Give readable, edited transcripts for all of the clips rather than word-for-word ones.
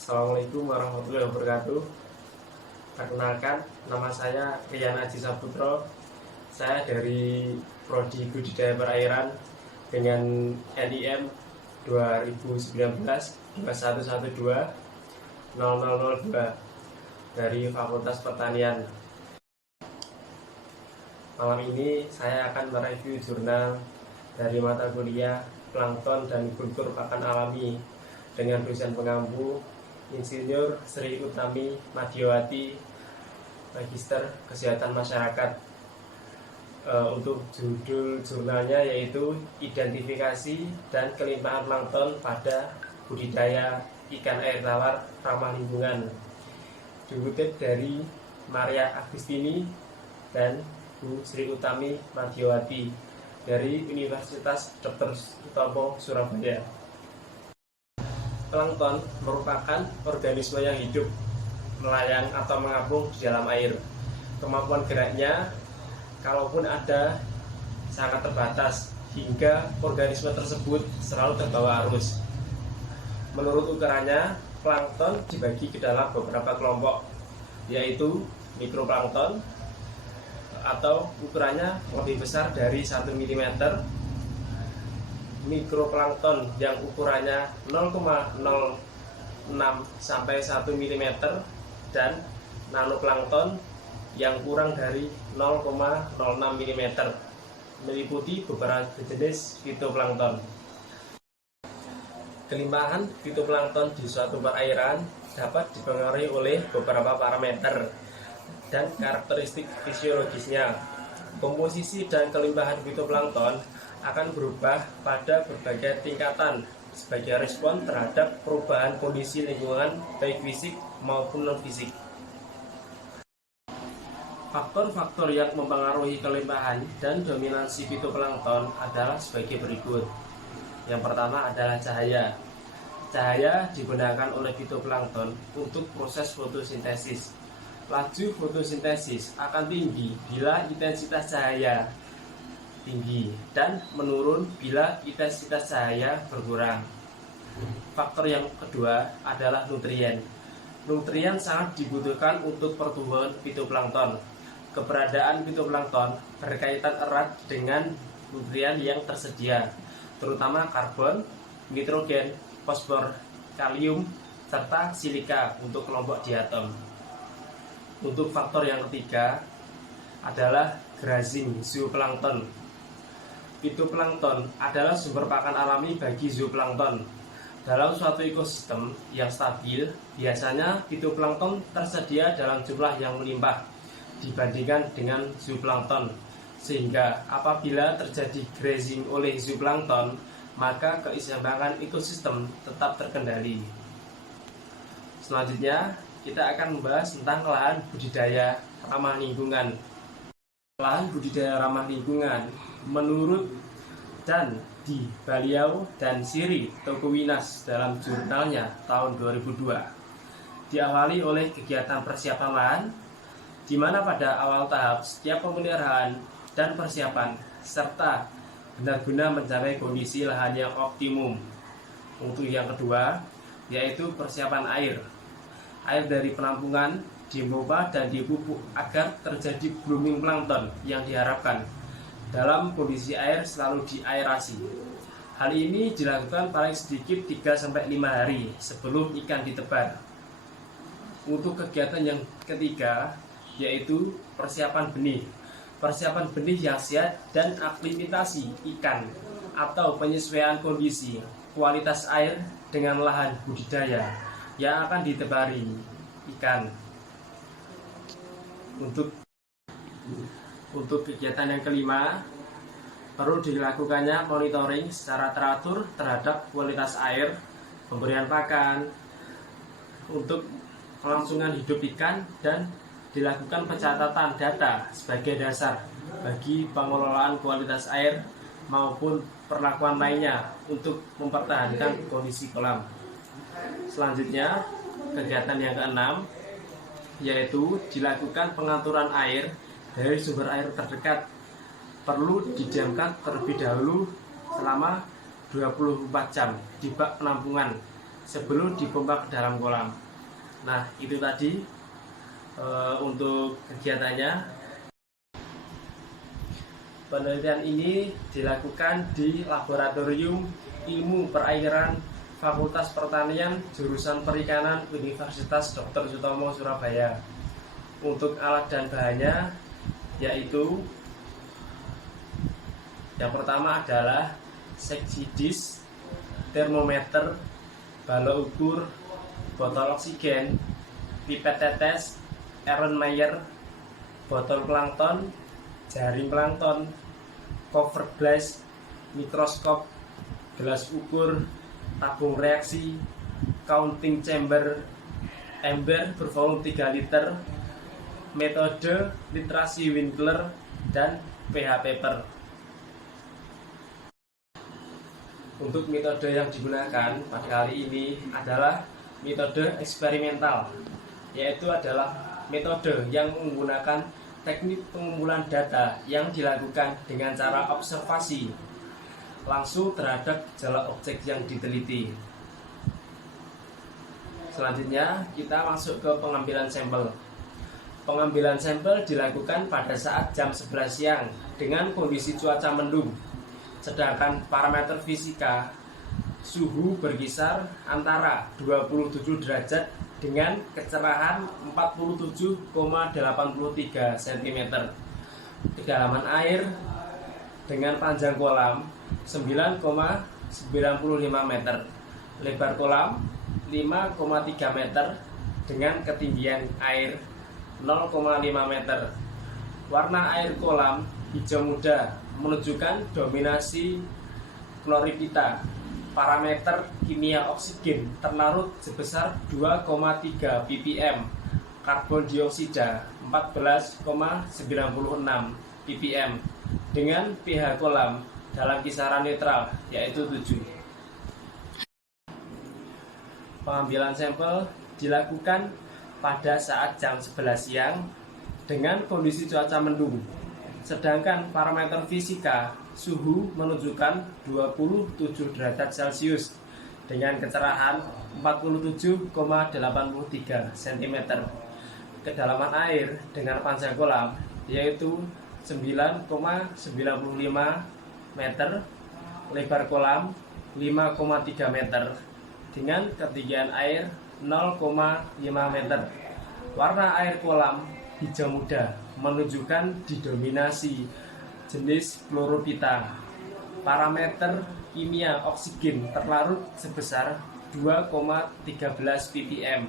Assalamualaikum warahmatullahi wabarakatuh. Perkenalkan, nama saya Rian Aji Saputro. Saya dari Prodi Budidaya Perairan dengan NIM 2019-2112-0002 dari Fakultas Pertanian. Malam ini saya akan mereview jurnal dari mata kuliah Plankton dan Kultur Pakan Alami dengan dosen pengampu Insinyur Sri Utami Madiawati, Magister Kesehatan Masyarakat. Untuk judul jurnalnya yaitu Identifikasi dan Kelimpahan Plankton pada Budidaya Ikan Air Tawar Ramah Lingkungan, dikutip dari Maria Agustini dan Bu Sri Utami Madiawati dari Universitas Dr. Sutomo Surabaya. Plankton merupakan organisme yang hidup, melayang atau mengapung di dalam air. Kemampuan geraknya, kalaupun ada, sangat terbatas hingga organisme tersebut selalu terbawa arus. Menurut ukurannya, plankton dibagi ke dalam beberapa kelompok, yaitu mikroplankton atau ukurannya lebih besar dari 1 mm, mikroplankton yang ukurannya 0,06 sampai 1 mm, dan nanoplankton yang kurang dari 0,06 mm, meliputi beberapa jenis fitoplankton. Kelimpahan fitoplankton di suatu perairan dapat dipengaruhi oleh beberapa parameter dan karakteristik fisiologisnya. Komposisi dan kelimpahan fitoplankton akan berubah pada berbagai tingkatan sebagai respon terhadap perubahan kondisi lingkungan baik fisik maupun non-fisik. Faktor-faktor yang mempengaruhi kelimpahan dan dominansi fitoplankton adalah sebagai berikut. Yang pertama adalah cahaya. Cahaya digunakan oleh fitoplankton untuk proses fotosintesis. Laju fotosintesis akan tinggi bila intensitas cahaya tinggi dan menurun bila intensitas cahaya berkurang. Faktor yang kedua adalah nutrien. Nutrien sangat dibutuhkan untuk pertumbuhan fitoplankton. Keberadaan fitoplankton berkaitan erat dengan nutrien yang tersedia, terutama karbon, nitrogen, fosfor, kalium, serta silika untuk kelompok diatom. Untuk faktor yang ketiga adalah grazing zooplankton. Fitoplankton adalah sumber pakan alami bagi zooplankton. Dalam suatu ekosistem yang stabil, biasanya fitoplankton tersedia dalam jumlah yang melimpah dibandingkan dengan zooplankton. Sehingga apabila terjadi grazing oleh zooplankton, maka keseimbangan ekosistem tetap terkendali. Selanjutnya, kita akan membahas tentang lahan budidaya ramah lingkungan. Lahan budidaya ramah lingkungan menurut dan di Baliau dan Siri Tokuwinas dalam jurnalnya tahun 2002 diawali oleh kegiatan persiapan lahan, di mana pada awal tahap setiap pemeliharaan dan persiapan serta benar-benar mencapai kondisi lahan yang optimum. Untuk yang kedua yaitu persiapan air dari penampungan dimompa dan dipupuk agar terjadi blooming plankton yang diharapkan. Dalam kondisi air selalu diaerasi. Hal ini dilakukan paling sedikit 3-5 hari sebelum ikan ditebar. Untuk kegiatan yang ketiga yaitu persiapan benih. Persiapan benih yang sehat dan aklimatasi ikan atau penyesuaian kondisi kualitas air dengan lahan budidaya yang akan ditebari ikan. Untuk kegiatan yang kelima, perlu dilakukannya monitoring secara teratur terhadap kualitas air, pemberian pakan, untuk kelangsungan hidup ikan, dan dilakukan pencatatan data sebagai dasar bagi pengelolaan kualitas air maupun perlakuan lainnya untuk mempertahankan kondisi kolam. Selanjutnya, kegiatan yang keenam yaitu dilakukan pengaturan air dari sumber air terdekat. Perlu didiamkan terlebih dahulu selama 24 jam di bak penampungan sebelum dipompa ke dalam kolam. Nah, itu tadi untuk kegiatannya. Penelitian ini dilakukan di Laboratorium Ilmu Perairan Fakultas Pertanian Jurusan Perikanan Universitas Dr. Sutomo Surabaya. Untuk alat dan bahannya yaitu yang pertama adalah seksi disk, termometer, balok ukur, botol oksigen, pipet tetes, Erlenmeyer, botol plankton, jaring plankton, cover glass, mikroskop, gelas ukur, tabung reaksi, counting chamber, ember bervolume 3 liter, metode literasi Winkler, dan pH paper. Untuk metode yang digunakan pada kali ini adalah metode eksperimental, yaitu adalah metode yang menggunakan teknik pengumpulan data yang dilakukan dengan cara observasi langsung terhadap gejala objek yang diteliti. Selanjutnya kita masuk ke pengambilan sampel. Pengambilan sampel dilakukan pada saat jam 11 siang dengan kondisi cuaca mendung. Sedangkan parameter fisika suhu berkisar antara 27 derajat dengan kecerahan 47,83 cm. Kedalaman air dengan panjang kolam 9,95 meter, lebar kolam 5,3 meter dengan ketinggian air 0,5 meter. Warna air kolam hijau muda menunjukkan dominasi klorifita. Parameter kimia oksigen terlarut sebesar 2,3 ppm, karbon dioksida 14,96 ppm, dengan pH kolam dalam kisaran netral yaitu 7. Pengambilan sampel dilakukan pada saat jam 11 siang dengan kondisi cuaca mendung. Sedangkan parameter fisika suhu menunjukkan 27 derajat Celcius dengan kecerahan 47,83 cm. Kedalaman air dengan panjang kolam yaitu 9,95 meter, lebar kolam 5,3 meter dengan ketinggian air 0,5 meter. Warna air kolam hijau muda menunjukkan didominasi jenis chlorophyta. Parameter kimia oksigen terlarut sebesar 2,13 ppm,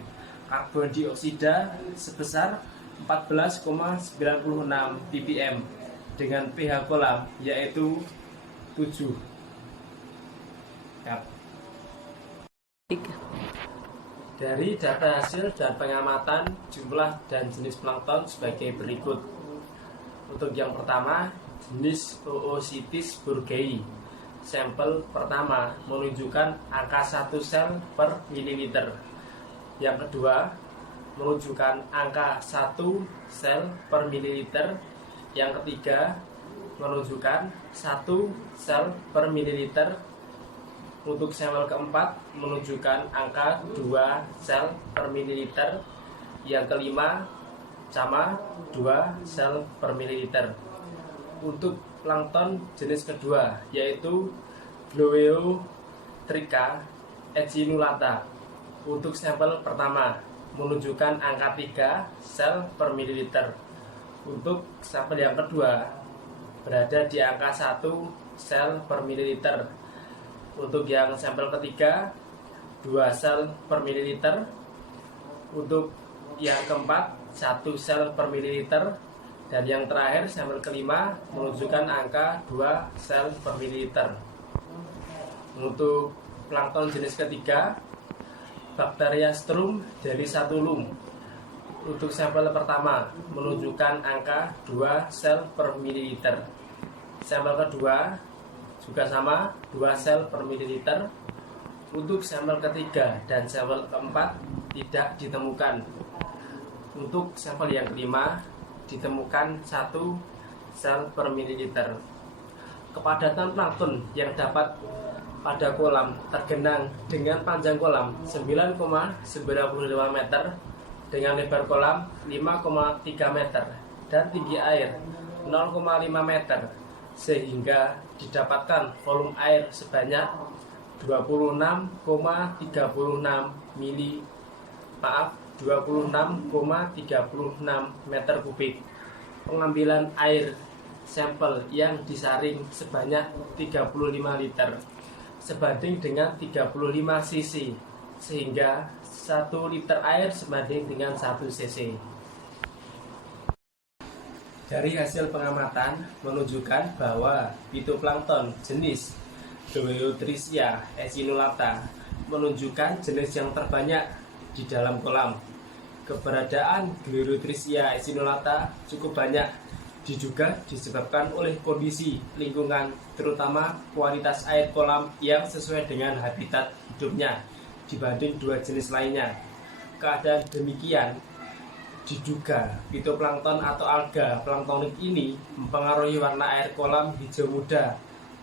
karbon dioksida sebesar 14,96 ppm dengan pH kolam yaitu 7. Dari data hasil dan pengamatan jumlah dan jenis plankton sebagai berikut. Untuk yang pertama, jenis Oocytes burgei. Sampel pertama menunjukkan angka 1 sel per mililiter. Yang kedua menunjukkan angka 1 sel per mililiter. Yang ketiga menunjukkan 1 sel per mililiter. Untuk sampel keempat menunjukkan angka 2 sel per mililiter. Yang kelima sama 2 sel per mililiter. Untuk plankton jenis kedua yaitu Gloeotricha echinulata. Untuk sampel pertama menunjukkan angka 3 sel per mililiter. Untuk sampel yang kedua berada di angka 1 sel per mililiter. Untuk yang sampel ketiga 2 sel per mililiter. Untuk yang keempat 1 sel per mililiter. Dan yang terakhir sampel kelima menunjukkan angka 2 sel per mililiter. Untuk plankton jenis ketiga Bacteriastrum delisatulum. Untuk sampel pertama menunjukkan angka 2 sel per mililiter. Sampel kedua juga sama 2 sel per mililiter. Untuk sampel ketiga dan sampel keempat tidak ditemukan. Untuk sampel yang kelima ditemukan 1 sel per mililiter. Kepadatan plankton yang dapat pada kolam tergenang dengan panjang kolam 9,95 meter dengan lebar kolam 5,3 meter dan tinggi air 0,5 meter, sehingga didapatkan volume air sebanyak 26,36 meter kubik. Pengambilan air sampel yang disaring sebanyak 35 liter sebanding dengan 35 cc, sehingga 1 liter air sebanding dengan 1 cc. Dari hasil pengamatan menunjukkan bahwa fitoplankton jenis Gliotrichia acinulata menunjukkan jenis yang terbanyak di dalam kolam. Keberadaan Gliotrichia acinulata cukup banyak diduga disebabkan oleh kondisi lingkungan, terutama kualitas air kolam yang sesuai dengan habitat hidupnya dibanding dua jenis lainnya. Keadaan demikian diduga fitoplankton atau alga planktonik ini mempengaruhi warna air kolam hijau muda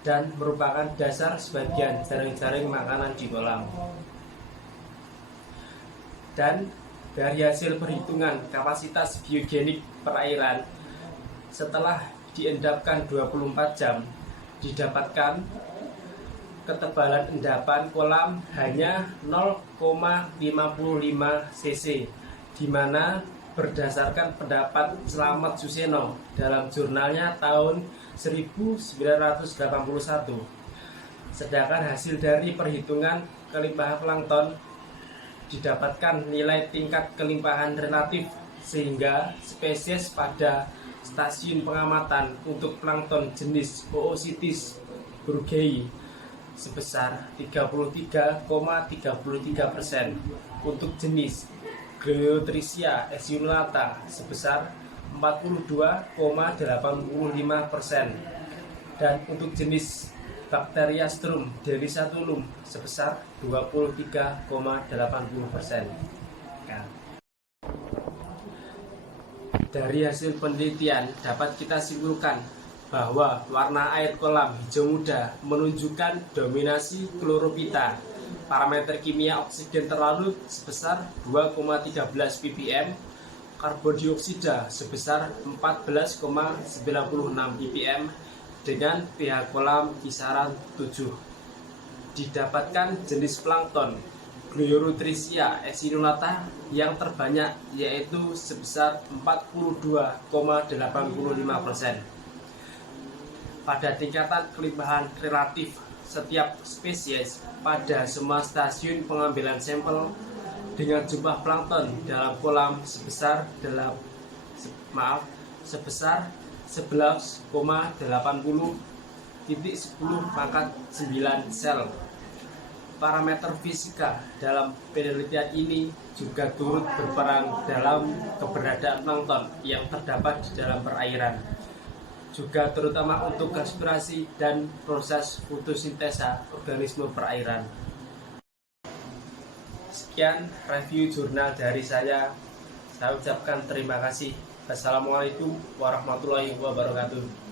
dan merupakan dasar sebagian jaring-jaring makanan di kolam. Dan dari hasil perhitungan kapasitas biogenik perairan setelah diendapkan 24 jam, didapatkan ketebalan endapan kolam hanya 0,55 cc, di mana berdasarkan pendapat Slamet Suseno dalam jurnalnya tahun 1981. Sedangkan hasil dari perhitungan kelimpahan plankton didapatkan nilai tingkat kelimpahan relatif, sehingga spesies pada stasiun pengamatan untuk plankton jenis Oocytis burgei sebesar 33,33%, untuk jenis Gliotrichia acinulata sebesar 42,85%, dan untuk jenis Bacteriastrum derisatulum sebesar 23,80%. Dari hasil penelitian dapat kita simpulkan bahwa warna air kolam hijau muda menunjukkan dominasi kloropita. Parameter kimia oksigen terlarut sebesar 2,13 ppm, karbon dioksida sebesar 14,96 ppm dengan pH kolam kisaran 7. Didapatkan jenis plankton Gliotrichia acinulata yang terbanyak, yaitu sebesar 42,85%. Pada tingkatan kelimpahan relatif setiap spesies pada semua stasiun pengambilan sampel dengan jumlah plankton dalam kolam sebesar 11,80/10⁻⁹ sel. Parameter fisika dalam penelitian ini juga turut berperan dalam keberadaan plankton yang terdapat di dalam perairan, juga terutama untuk respirasi dan proses fotosintesa organisme perairan. Sekian review jurnal dari saya. Saya ucapkan terima kasih. Assalamualaikum warahmatullahi wabarakatuh.